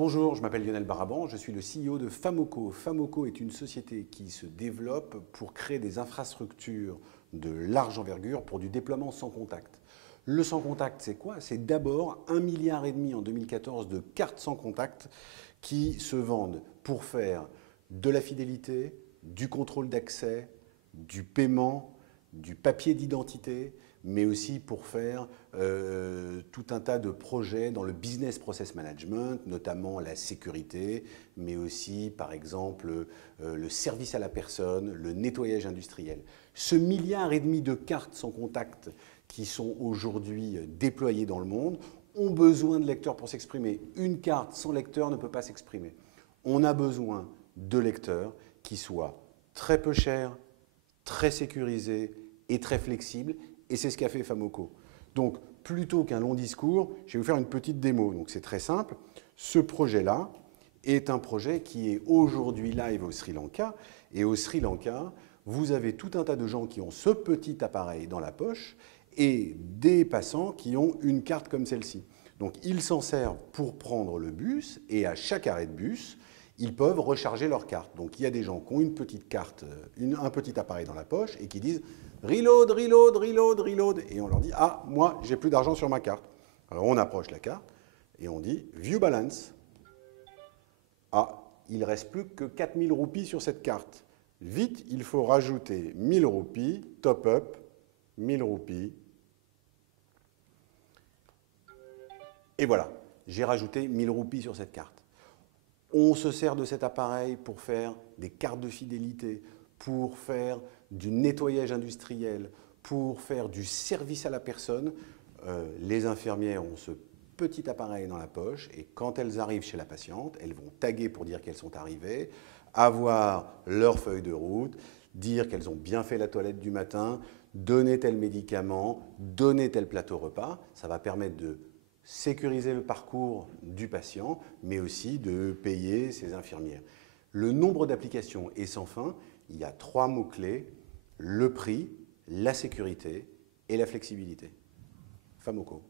Bonjour, je m'appelle Lionel Baraban, je suis le CEO de Famoco. Famoco est une société qui se développe pour créer des infrastructures de large envergure pour du déploiement sans contact. Le sans contact, c'est quoi? C'est d'abord 1,5 milliard en 2014 de cartes sans contact qui se vendent pour faire de la fidélité, du contrôle d'accès, du paiement, du papier d'identité, mais aussi pour faire tout un tas de projets dans le business process management, notamment la sécurité, mais aussi par exemple le service à la personne, le nettoyage industriel. Ce 1,5 milliard de cartes sans contact qui sont aujourd'hui déployées dans le monde ont besoin de lecteurs pour s'exprimer. Une carte sans lecteur ne peut pas s'exprimer. On a besoin de lecteurs qui soient très peu chers, très sécurisés et très flexibles. Et c'est ce qu'a fait Famoco. Donc, plutôt qu'un long discours, je vais vous faire une petite démo. Donc, c'est très simple. Ce projet-là est un projet qui est aujourd'hui live au Sri Lanka. Et au Sri Lanka, vous avez tout un tas de gens qui ont ce petit appareil dans la poche et des passants qui ont une carte comme celle-ci. Donc, ils s'en servent pour prendre le bus et à chaque arrêt de bus, ils peuvent recharger leur carte. Donc, il y a des gens qui ont une petite carte, un petit appareil dans la poche et qui disent reload, reload, reload, reload. Et on leur dit, ah, moi, j'ai plus d'argent sur ma carte. Alors, on approche la carte et on dit, view balance. Ah, il ne reste plus que 4000 roupies sur cette carte. Vite, il faut rajouter 1000 roupies, top up, 1000 roupies. Et voilà, j'ai rajouté 1000 roupies sur cette carte. On se sert de cet appareil pour faire des cartes de fidélité, pour faire du nettoyage industriel, pour faire du service à la personne. Les infirmières ont ce petit appareil dans la poche et quand elles arrivent chez la patiente, elles vont taguer pour dire qu'elles sont arrivées, avoir leur feuille de route, dire qu'elles ont bien fait la toilette du matin, donner tel médicament, donner tel plateau repas. Ça va permettre de sécuriser le parcours du patient, mais aussi de payer ses infirmières. Le nombre d'applications est sans fin. Il y a 3 mots-clés, le prix, la sécurité et la flexibilité. Famoco.